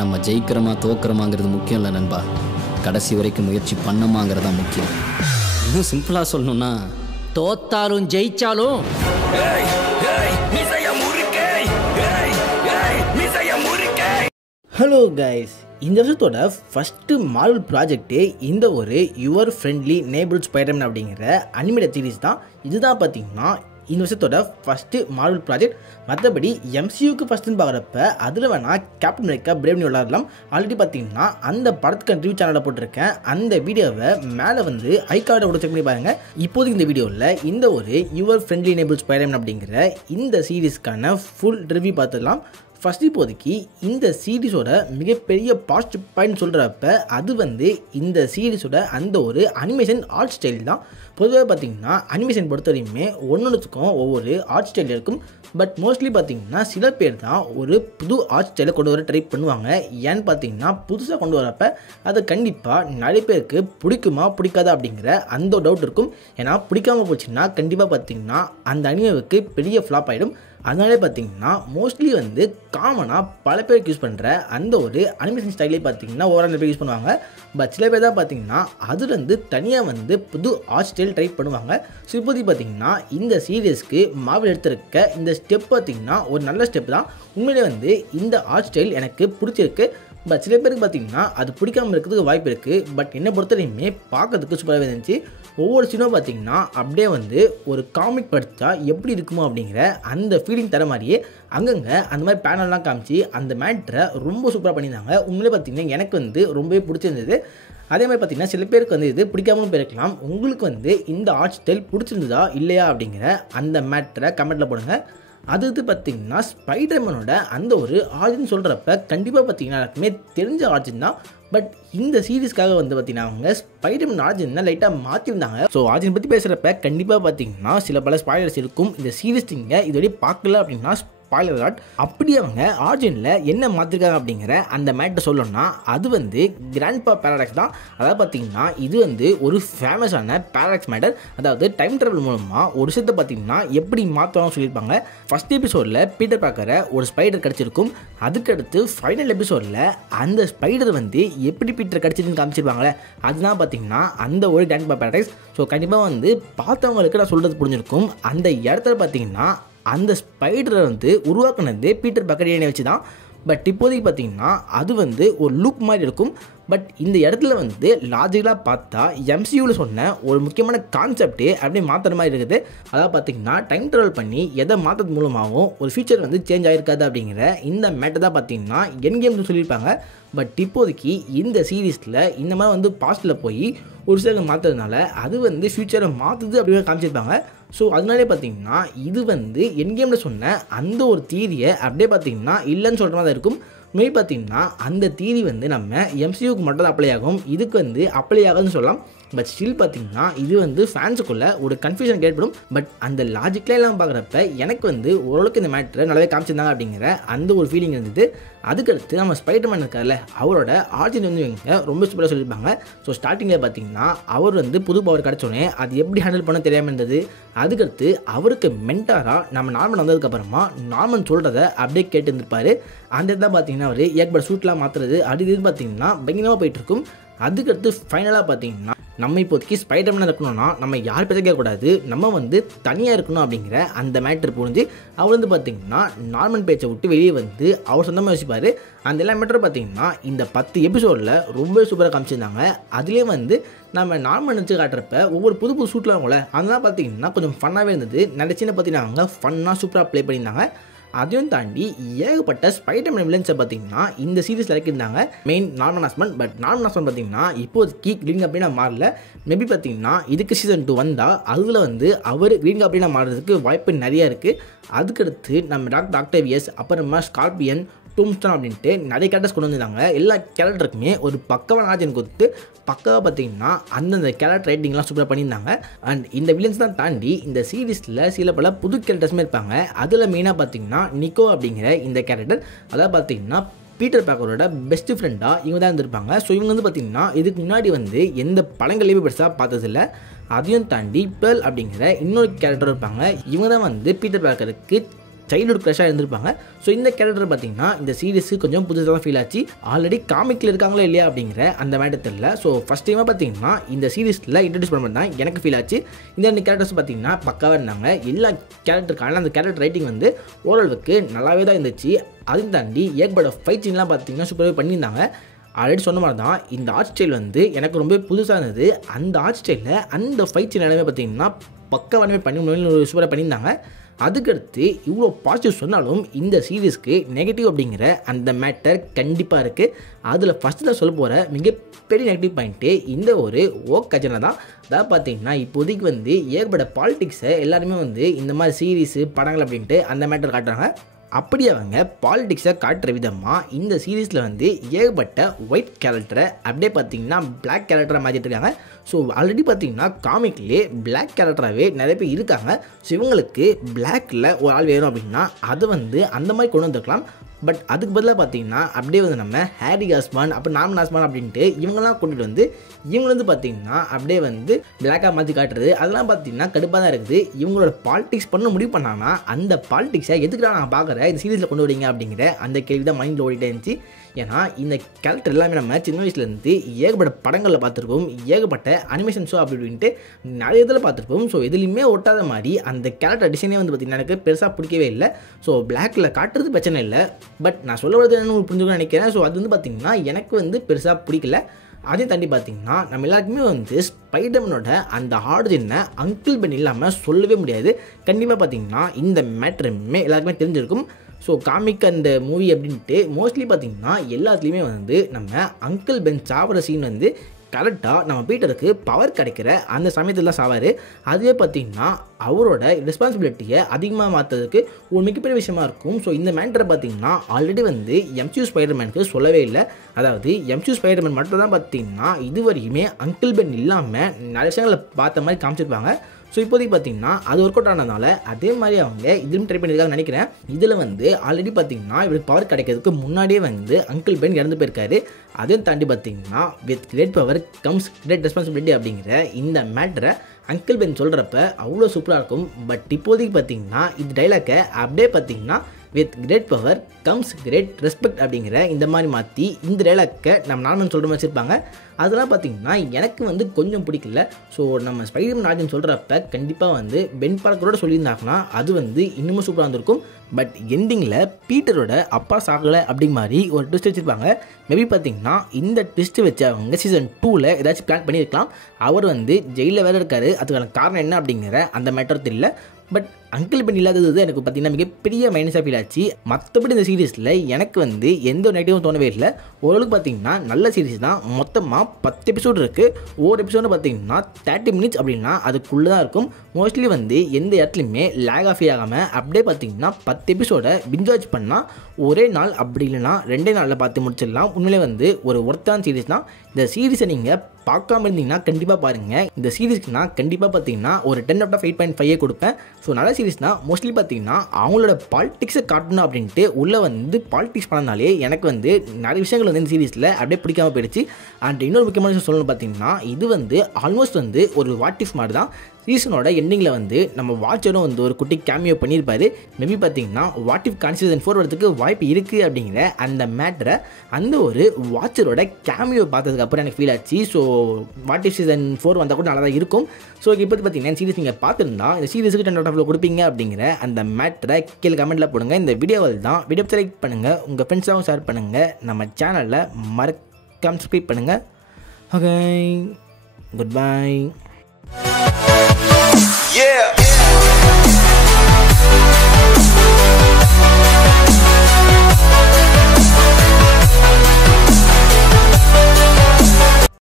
நம்ம ஜெயிக்கிறோமா தோக்குறோமாங்கிறது முக்கியம் இல்லை நண்பா, கடைசி வரைக்கும் முயற்சி பண்ணமாங்கிறதா முக்கியம். இன்னும் சிம்பிளாக சொல்லணும்னா, தோத்தாலும் ஜெயிச்சாலும் ஹலோ கைஸ், இந்த வருஷத்தோட ஃபஸ்ட்டு மார்வல் ப்ராஜெக்டே இந்த ஒரு யுவர் ஃப்ரெண்ட்லி நேபிள் ஸ்பைடர்மேன் அப்படிங்கிற அனிமேட்டட் சீரிஸ் தான். இதுதான் பார்த்தீங்கன்னா இந்த வருஷத்தோட ஃபஸ்ட்டு மார்வல் ப்ராஜெக்ட். மற்றபடி எம்சியூக்கு ஃபஸ்ட்டுன்னு பார்க்குறப்ப அதில் வேணால் கேப்டன் அமெரிக்கா பிரேவ் நியூ விளாடலாம். ஆல்ரெடி பார்த்தீங்கன்னா அந்த படத்துக்கு ரிவ்யூ சேனலில் போட்டிருக்கேன். அந்த வீடியோவை மேலே வந்து ஐகார்டை கூட செக் பண்ணி பாருங்கள். இப்போதைக்கு இந்த வீடியோவில் இந்த ஒரு யுவர் ஃப்ரெண்ட்லி நேபிள் ஸ்பைடர்மேன் அப்படிங்கிற இந்த சீரீஸ்க்கான ஃபுல் ரிவ்யூ பார்த்துடலாம். ஃபஸ்ட் இப்போதைக்கு இந்த சீரீஸோட மிகப்பெரிய பாசிட்டிவ் பாயிண்ட் சொல்கிறப்ப அது வந்து இந்த சீரீஸோட அந்த ஒரு அனிமேஷன் ஆர்ட் ஸ்டைல் தான். பொதுவாக பார்த்திங்கன்னா அனிமேஷன் பொறுத்த வரையுமே ஒன்றுக்கும் ஒவ்வொரு ஆர்ட் ஸ்டைல் இருக்கும். பட் மோஸ்ட்லி பார்த்திங்கன்னா சில பேர் தான் ஒரு புது ஆர்ட் ஸ்டைலை கொண்டு வர ட்ரை பண்ணுவாங்க. ஏன்னு பார்த்திங்கன்னா புதுசாக கொண்டு வரப்போ அது கண்டிப்பாக நிறைய பேருக்கு பிடிக்குமா பிடிக்காதா அப்படிங்கிற அந்த டவுட் இருக்கும். ஏன்னா பிடிக்காமல் போச்சுன்னா கண்டிப்பாக பார்த்திங்கன்னா அந்த அனிமேவுக்கு பெரிய ஃப்ளாப் ஆகிடும். அதனாலே பார்த்திங்கன்னா மோஸ்ட்லி வந்து காமனாக பல பேருக்கு யூஸ் பண்ணுற அந்த ஒரு அனிமேஷன் ஸ்டைலே பார்த்திங்கன்னா ஓவரால் பேர் யூஸ் பண்ணுவாங்க. பட் சில பேர் தான் பார்த்திங்கன்னா அதுலேருந்து தனியாக வந்து புது ஆர்ட் ஸ்டைல் ட்ரை பண்ணுவாங்க. ஸோ இப்போதைக்கு பார்த்திங்கன்னா இந்த சீரியஸ்க்கு மார்வல் எடுத்திருக்க இந்த ஸ்டெப் பார்த்திங்கன்னா ஒரு நல்ல ஸ்டெப் தான். உண்மையிலே வந்து இந்த ஆர்ட் ஸ்டைல் எனக்கு பிடிச்சிருக்கு. பட் சில பேருக்கு பார்த்திங்கன்னா அது பிடிக்காமல் இருக்கிறதுக்கு வாய்ப்பு இருக்குது. பட் என்னை பொறுத்தவரையுமே பார்க்கறதுக்கு சூப்பராகவே இருந்துச்சு. ஒவ்வொரு சீனும் பார்த்திங்கன்னா அப்படியே வந்து ஒரு காமிக் படித்தா எப்படி இருக்குமோ அப்படிங்கிற அந்த ஃபீலிங் தர மாதிரியே அங்கங்கே அந்த மாதிரி பேனல்லாம் காமிச்சு அந்த மேட்ரை ரொம்ப சூப்பராக பண்ணியிருந்தாங்க. உண்மையிலே பார்த்திங்கன்னா எனக்கு வந்து ரொம்பவே பிடிச்சிருந்தது. அதே மாதிரி பார்த்திங்கன்னா சில பேருக்கு வந்து இது பிடிக்காமலும் போயிருக்கலாம். உங்களுக்கு வந்து இந்த ஆர்ட் ஸ்டைல் பிடிச்சிருந்ததா இல்லையா அப்படிங்கிற அந்த மேட்ரை கமெண்ட்டில் போடுங்க. அது பார்த்திங்கன்னா ஸ்பைடர்மேனோட அந்த ஒரு ஆர்ஜின் சொல்கிறப்ப கண்டிப்பாக பார்த்திங்கன்னா எனக்குமே தெரிஞ்ச ஆர்ஜின் தான். பட் இந்த சீரீஸ்க்காக வந்து பார்த்திங்கன்னா அவங்க ஸ்பைடர்மேன் ஆர்ஜின் தான் லைட்டாக மாற்றிருந்தாங்க. ஸோ ஆர்ஜின் பற்றி பேசுகிறப்ப கண்டிப்பாக பார்த்திங்கன்னா சில பல ஸ்பாய்லர்ஸ் இருக்கும். இந்த சீரீஸ் நீங்கள் இதுவரை பார்க்கல அப்படின்னா ஸ்பாய்லர் அலர்ட். அப்படி அவங்க ஆர்ஜினில் என்ன மாற்றிருக்காங்க அப்படிங்கிற அந்த மேட்டை சொல்லணும்னா அது வந்து கிராண்ட்பா பேரடாக்ஸ் தான். அதாவது பார்த்திங்கன்னா இது வந்து ஒரு ஃபேமஸான பேரடாக்ஸ் மேட்டர். அதாவது டைம் ட்ராவல் மூலமாக ஒரு விஷயத்தை பார்த்திங்கன்னா எப்படி மாற்றலாம் சொல்லியிருப்பாங்க. ஃபஸ்ட் எபிசோடில் பீட்டர் பார்க்குற ஒரு ஸ்பைடர் கிடச்சிருக்கும். அதுக்கடுத்து ஃபைனல் எபிசோடில் அந்த ஸ்பைடர் வந்து எப்படி பீட்டர் கிடச்சிருக்குன்னு காமிச்சிருப்பாங்களே அதுதான் பார்த்திங்கன்னா அந்த ஒரு கிராண்ட்பா பேரடாக்ஸ். ஸோ கண்டிப்பாக வந்து பார்த்தவங்களுக்கு நான் சொல்கிறது புரிஞ்சிருக்கும். அந்த இடத்துல பார்த்திங்கன்னா அந்த ஸ்பைடரை வந்து உருவாக்குனது பீட்டர் பக்கடியனை வச்சு தான். பட் இப்போதைக்கு பார்த்திங்கன்னா அது வந்து ஒரு லூப் மாதிரி இருக்கும். பட் இந்த இடத்துல வந்து லாஜிக்கலாக பார்த்தா எம்சியூவில் சொன்ன ஒரு முக்கியமான கான்செப்டே அப்படியே மாற்றுற மாதிரி இருக்குது. அதாவது பார்த்திங்கன்னா டைம் ட்ராவல் பண்ணி எதை மாற்றுறது மூலமாகவும் ஒரு ஃபியூச்சர் வந்து சேஞ்ச் ஆகிருக்காது அப்படிங்கிற இந்த மேட்டை தான் பார்த்திங்கன்னா என் கேம்னு சொல்லியிருப்பாங்க. பட் இப்போதைக்கு இந்த சீரீஸில் இந்த மாதிரி வந்து பாஸ்ட்டில் போய் ஒரு சில மாற்றுறதுனால அது வந்து ஃப்யூச்சரை மாற்றுது அப்படின்னு காமிச்சிருப்பாங்க. ஸோ அதனாலே பார்த்திங்கன்னா இது வந்து என் கேமில் சொன்ன அந்த ஒரு தீரியை அப்படியே பார்த்திங்கன்னா இல்லைன்னு சொல்கிற மாதிரி தான் இருக்கும். மேபி பார்த்திங்கன்னா அந்த தீரி வந்து நம்ம எம்சியூக்கு மட்டும் தான் அப்ளை ஆகும், இதுக்கு வந்து அப்ளை ஆகாதுன்னு சொல்லலாம். பட் ஸ்டில் பார்த்திங்கன்னா இது வந்து ஃபேன்ஸுக்குள்ளே ஒரு கன்ஃபியூஷன் ஏற்படும். பட் அந்த லாஜிக்கலாக எல்லாம் பார்க்குறப்ப எனக்கு வந்து ஓரளவுக்கு இந்த மேட்ரை நல்லாவே காமிச்சிருந்தாங்க அப்படிங்கிற அந்த ஒரு ஃபீலிங் இருந்தது. அதுக்கடுத்து நம்ம ஸ்பைடர்மேன் இருக்கார்ல அவரோட ஆர்ஜின் வந்து இவங்க ரொம்ப சூப்பராக சொல்லியிருப்பாங்க. ஸோ ஸ்டார்டிங்கில் பார்த்திங்கன்னா அவர் வந்து புது பவர் கிடச்சோடனே அது எப்படி ஹேண்டில் பண்ண தெரியாமல் இருந்தது. அதுக்கடுத்து அவருக்கு மென்டாராக நம்ம நார்மன் வந்ததுக்கப்புறமா நார்மன் சொல்கிறத அப்படியே கேட்டு இருந்திருப்பார். அந்த இடத்துல பார்த்திங்கன்னா அவர் ஏற்பட சூட்லாம் மாற்றுறது அது இது பார்த்திங்கன்னா பயங்கரமாக போயிட்டுருக்கும். அதுக்கடுத்து ஃபைனலாக பார்த்திங்கன்னா நம்ம இப்போதைக்கு ஸ்பைடர்மேனாக இருக்கணும்னா நம்ம யார் பேச கேட்கக்கூடாது, நம்ம வந்து தனியாக இருக்கணும் அப்படிங்கிற அந்த மேட்ரு புரிஞ்சு அவர் வந்து பார்த்திங்கன்னா நார்மன் பேச்சை விட்டு வெளியே வந்து அவர் சொந்தமாக யோசிப்பார். அந்த எல்லா மேட்டரும் பார்த்திங்கன்னா இந்த 10 எபிசோடில் ரொம்ப சூப்பராக காமிச்சிருந்தாங்க. அதுலேயே வந்து நம்ம நார்மன் வச்சு காட்டுறப்ப ஒவ்வொரு புது புது ஷூட்டில் அவங்கள அதெல்லாம் பார்த்திங்கன்னா கொஞ்சம் ஃபன்னாகவே இருந்தது. நினச்சின்னு பார்த்திங்கன்னா ஃபன்னாக சூப்பராக ப்ளே பண்ணியிருந்தாங்க. அதையும் தாண்டி ஏகப்பட்ட ஸ்பைடர்மேன் வில்லன்ஸை பார்த்திங்கன்னா இந்த சீரீஸில் இறக்கியிருந்தாங்க. Main Norman Osborn. But Norman Osborn பார்த்திங்கன்னா இப்போதைக்கு கிரீன் அப்படின்னா மாறல. மேபி பார்த்திங்கன்னா இதுக்கு சீசன் 2 வந்தால் அதில் வந்து அவர் கிரீன் அப்படின்னா மாறுறதுக்கு வாய்ப்பு நிறையா இருக்குது. அதுக்கடுத்து நம்ம டாக்டர் விஎஸ் அப்புறமா ஸ்கார்பியன் டூம்ஸ்டான் அப்படின்ட்டு நிறைய கேரக்டர்ஸ் கொண்டு வந்திருந்தாங்க. எல்லா கேரக்டருக்குமே ஒரு பக்கவான ஆர்ஜின் கொடுத்து பக்காவாக பார்த்திங்கன்னா அந்தந்த கேரக்டர் ரைட்டிங்லாம் சூப்பராக பண்ணியிருந்தாங்க. அண்ட் இந்த வில்லன்ஸ் தான் தாண்டி இந்த சீரீஸில் சில பல புது கேரக்டர்ஸுமே இருப்பாங்க. அதில் மெயினாக பார்த்திங்கன்னா நிக்கோ அப்படிங்கிற இந்த கேரக்டர் அதாவது பார்த்திங்கன்னா பீட்டர் பார்க்கரோட பெஸ்ட் ஃப்ரெண்டாக இவங்க தான் இருந்திருப்பாங்க. ஸோ இவங்க வந்து பார்த்திங்கன்னா இதுக்கு முன்னாடி வந்து எந்த படங்கள்லையுமே பெருசாக பார்த்ததில்லை. அதையும் தாண்டி பேர்ல் அப்படிங்கிற இன்னொரு கேரக்டர் இருப்பாங்க. இவங்க தான் வந்து பீட்டர் பார்க்கருக்கு சைல்டுஹுட் க்ரஷாக இருந்திருப்பாங்க. ஸோ இந்த கேரக்டர் பார்த்தீங்கன்னா இந்த சீரிஸுக்கு கொஞ்சம் புதுசாக தான் ஃபீல் ஆச்சு. ஆல்ரெடி காமிக்கில் இருக்காங்களா இல்லையா அப்படிங்கிற அந்த மேட்டர் தெரியல. ஸோ ஃபஸ்ட் டைமாக பார்த்தீங்கன்னா இந்த சீரிஸில் இன்ட்ரடியூஸ் பண்ண தான் எனக்கு ஃபீல் ஆச்சு. இந்த 2 கேரக்டர்ஸ் பார்த்தீங்கன்னா பக்காவாக இருந்தாங்க. எல்லா கேரக்டருக்கான அந்த கேரக்டர் ரைட்டிங் வந்து ஓரளவுக்கு நல்லாவே தான் இருந்துச்சு. அதையும் தாண்டி ஏகப்பட்ட ஃபைட் சீன்லாம் பார்த்தீங்கன்னா சூப்பராகவே பண்ணியிருந்தாங்க. ஆல்ரெடி சொன்ன மாதிரி தான் இந்த ஆர்ட் ஸ்டைல் வந்து எனக்கு ரொம்ப புதுசாக இருந்தது. அந்த ஆர்ட் ஸ்டைலில் அந்த ஃபைட் சீன் எல்லாமே பார்த்தீங்கன்னா பக்காவானவே பண்ணி ஒரு சூப்பராக பண்ணியிருந்தாங்க. அதுக்கடுத்து இவ்வளோ பாசிட்டிவ் சொன்னாலும் இந்த சீரீஸ்க்கு நெகட்டிவ் அப்படிங்கிற அந்த மேட்டர் கண்டிப்பாக இருக்குது. அதில் ஃபஸ்ட்டில் சொல்ல போகிற மிகப்பெரிய நெகட்டிவ் பாயிண்ட்டு இந்த ஒரு கஜனை தான். அதாவது பார்த்தீங்கன்னா இப்போதைக்கு வந்து ஏகப்பட்ட பாலிடிக்ஸை எல்லாருமே வந்து இந்த மாதிரி சீரீஸு படங்கள் அப்படின்ட்டு அந்த மேட்டர் காட்டுறாங்க. அப்படி அவங்க பாலிடிக்ஸை காட்டுற விதமாக இந்த சீரீஸில் வந்து ஏகப்பட்ட ஒயிட் கேரக்டரை அப்படியே பார்த்தீங்கன்னா பிளாக் கேரக்டரை மாற்றிட்டு இருக்காங்க. ஸோ ஆல்ரெடி பார்த்தீங்கன்னா காமிக்லேயே பிளாக் கேரக்டராகவே நிறைய பேர் இருக்காங்க. ஸோ இவங்களுக்கு பிளாக்கில் ஒரு ஆள் வேணும் அப்படின்னா அது வந்து அந்த மாதிரி கொண்டு வந்துருக்கலாம். பட் அதுக்கு பதிலாக பார்த்தீங்கன்னா அப்படியே வந்து நம்ம ஹாரி ஆஸ்மான் அப்புறம் நார்மன் ஆஸ்மான் அப்படின்ட்டு இவங்கெல்லாம் கொண்டுட்டு வந்து இவங்க வந்து பார்த்தீங்கன்னா அப்படியே வந்து பிளாக்காக மாற்றி காட்டுறது அதெல்லாம் பார்த்தீங்கன்னா கடுப்பாக தான் இருக்குது. இவங்களோட பாலிடிக்ஸ் பண்ண முடிவு பண்ணாங்கன்னா அந்த பாலிடிக்ஸை எதுக்குடா நான் பார்க்குறேன் இந்த சீரீஸில் கொண்டு வரீங்க அப்படிங்கிற அந்த கேள்வி தான் மைண்டில் ஓடிட்டே இருந்துச்சு. ஏன்னா இந்த கேரக்டர் எல்லாமே நம்ம சின்ன வயசுலேருந்து ஏகப்பட்ட படங்களில் பார்த்துருப்போம், ஏகப்பட்ட அனிமேஷன் ஷோ அப்படி இப்படின்ட்டு நிறைய இதில் பார்த்துருப்போம். ஸோ எதுலையுமே ஒட்டாத மாதிரி அந்த கேரக்டர் டிசைனே வந்து பார்த்திங்கன்னா எனக்கு பெருசாக பிடிக்கவே இல்லை. ஸோ பிளாக்கில் காட்டுறது பிரச்சனை இல்லை, பட் நான் சொல்ல வரது என்னன்னு புரிஞ்சுக்கணும்னு நினைக்கிறேன். ஸோ அது வந்து பார்த்திங்கன்னா எனக்கு வந்து பெருசாக பிடிக்கல. அதையும் தாண்டி பார்த்திங்கன்னா நம்ம எல்லாருக்குமே வந்து ஸ்பைடர்மேனோட அந்த ஆரிஜினை அங்கிள் பென் இல்லாமல் சொல்லவே முடியாது. கண்டிப்பாக பார்த்திங்கன்னா இந்த மேட்டருமே எல்லாருக்குமே தெரிஞ்சிருக்கும். ஸோ காமிக் அந்த மூவி அப்படின்ட்டு மோஸ்ட்லி பார்த்திங்கன்னா எல்லாத்துலேயுமே வந்து நம்ம அங்கிள் பென் சாப்பிட்ற சீன் வந்து கரெக்டாக நம்ம பீட்டருக்கு பவர் கிடைக்கிற அந்த சமயத்தில் தான் சாவார். அதுவே பார்த்திங்கன்னா அவரோட ரெஸ்பான்சிபிலிட்டியை அதிகமாக மாற்றுறதுக்கு ஒரு மிகப்பெரிய விஷயமா இருக்கும். ஸோ இந்த மேட்டரை பார்த்திங்கன்னா ஆல்ரெடி வந்து எம்சியூ ஸ்பைடர்மேனுக்கு சொல்லவே இல்லை. அதாவது எம்சியூ ஸ்பைடர்மேன் மட்டும் தான் பார்த்திங்கன்னா இதுவரையுமே அங்கிள் பென் இல்லாமல் நிறைய விஷயங்களை பார்த்த மாதிரி காமிச்சிருப்பாங்க. ஸோ இப்போதைக்கு பார்த்தீங்கன்னா அது ஒர்க் அவுட் ஆனதுனால அதே மாதிரி அவங்க இதுவும் ட்ரை பண்ணியிருக்காங்கன்னு நினைக்கிறேன். இதில் வந்து ஆல்ரெடி பார்த்தீங்கன்னா இவருக்கு பவர் கிடைக்கிறதுக்கு முன்னாடியே வந்து அங்கிள் பென் இறந்து போயிருக்காரு. அதையும் தாண்டி பார்த்தீங்கன்னா with great power comes great responsibility அப்படிங்கிற இந்த மேட்டரை அங்கிள் பென் சொல்கிறப்ப அவ்வளோ சூப்பராக இருக்கும். பட் இப்போதைக்கு பார்த்தீங்கன்னா இந்த டைலாக்கை அப்படியே பார்த்தீங்கன்னா with great power comes great respect அப்படிங்கிற இந்த மாதிரி மாற்றி இந்த டைலாக்கை நம்ம நார்மல் சொல்கிற மாதிரி வச்சுருப்பாங்க. அதெல்லாம் பார்த்திங்கன்னா எனக்கு வந்து கொஞ்சம் பிடிக்கல. ஸோ நம்ம ஸ்பைடர்மேன் ஆர்ஜின் சொல்கிறப்ப கண்டிப்பாக வந்து பென் பார்க்கரோட சொல்லியிருந்தாங்கன்னா அது வந்து இன்னமும் சூப்பராக இருந்திருக்கும். பட் எண்டிங்கில் பீட்டரோட அப்பா சாகலை அப்படிங்க மாதிரி ஒரு ட்விஸ்ட் வச்சுருப்பாங்க. மேபி பார்த்திங்கன்னா இந்த ட்விஸ்ட்டு வச்சு அவங்க சீசன் 2ல் ஏதாச்சும் பிளான் பண்ணியிருக்கலாம். அவர் வந்து ஜெயிலில் வேறு இருக்கார், அதுக்கான காரணம் என்ன அப்படிங்கிற அந்த மேட்டர் தெரியல. பட் அங்கிள் பென் இல்லாதது எனக்கு பார்த்திங்கன்னா மிகப்பெரிய மைனஸாக ஃபீல் ஆச்சு. மற்றபடி இந்த சீரீஸில் எனக்கு வந்து எந்த ஒரு நெகட்டிவும் தோணவே இல்லை. ஓரளவுக்கு பார்த்திங்கன்னா நல்ல சீரீஸ் தான். மொத்தமாக 10 எபிசோடு இருக்குது. ஒவ்வொரு எபிசோடு பார்த்திங்கன்னா 30 மினிட்ஸ் அப்படின்னா அதுக்குள்ளே தான் இருக்கும். மோஸ்ட்லி வந்து எந்த இடத்துலையுமே லேக் ஆஃப் ஆகாமல் அப்படியே பார்த்திங்கன்னா 10 எபிசோடை பிஞ்ச் வாட்ச் பண்ணால் ஒரே நாள் அப்படி இல்லைனா 2 நாளில் பார்த்து முடிச்சிடலாம். உண்மையிலே வந்து ஒரு ஒர்த்தான சீரீஸ் தான். இந்த சீரீஸை நீங்கள் பார்க்காம இருந்தீங்கன்னா கண்டிப்பாக பாருங்கள். இந்த சீரீஸ்க்கு நான் கண்டிப்பாக பார்த்தீங்கன்னா ஒரு 10/8.5 கொடுப்பேன். ஸோ நல்ல சீரீஸ் தான். மோஸ்ட்லி பார்த்தீங்கன்னா அவங்களோட பாலிடிக்ஸை காட்டணும் அப்படின்ட்டு உள்ளே வந்து பாலிடிக்ஸ் பண்ணனாலே எனக்கு வந்து நிறைய விஷயங்கள் வந்து இந்த சீரீஸில் அப்படியே பிடிக்காமல் போயிடுச்சு. அண்ட் இன்னொரு முக்கியமான விஷயம் சொல்லணும்னு பார்த்தீங்கன்னா இது வந்து ஆல்மோஸ்ட் வந்து ஒரு வாட் இஃப் மாதிரி தான். சீசனோட எண்டிங்கில் வந்து நம்ம வாட்சரும் வந்து ஒரு குட்டி கேமியோ பண்ணியிருப்பாரு. மேபி பார்த்தீங்கன்னா வாட் இஃப் சீசன் 4 வரதுக்கு வாய்ப்பு இருக்குது அப்படிங்கிற அந்த மேட்டரை அந்த ஒரு வாட்சரோட கேமியோ பார்த்ததுக்கு அப்புறம் எனக்கு ஃபீல் ஆச்சு. ஸோ வாட் இஃப் சீசன் 4 வந்தால் கூட நல்லா தான் இருக்கும். ஸோ இப்போ பார்த்தீங்கன்னா சீரீஸ் நீங்கள் பார்த்துருந்தா இந்த சீரீஸுக்கு 10/10 கொடுப்பீங்க அப்படிங்கிற அந்த மேட்டரை கீழே கமெண்ட்டில் போடுங்க. இந்த வீடியோவில் தான் வீடியோ செலக்ட் பண்ணுங்கள், உங்கள் ஃப்ரெண்ட்ஸாகவும் ஷேர் பண்ணுங்கள், நம்ம சேனலில் மறக்காம சப்ஸ்கிரைப் பண்ணுங்கள். Okay, good bye. Yeah.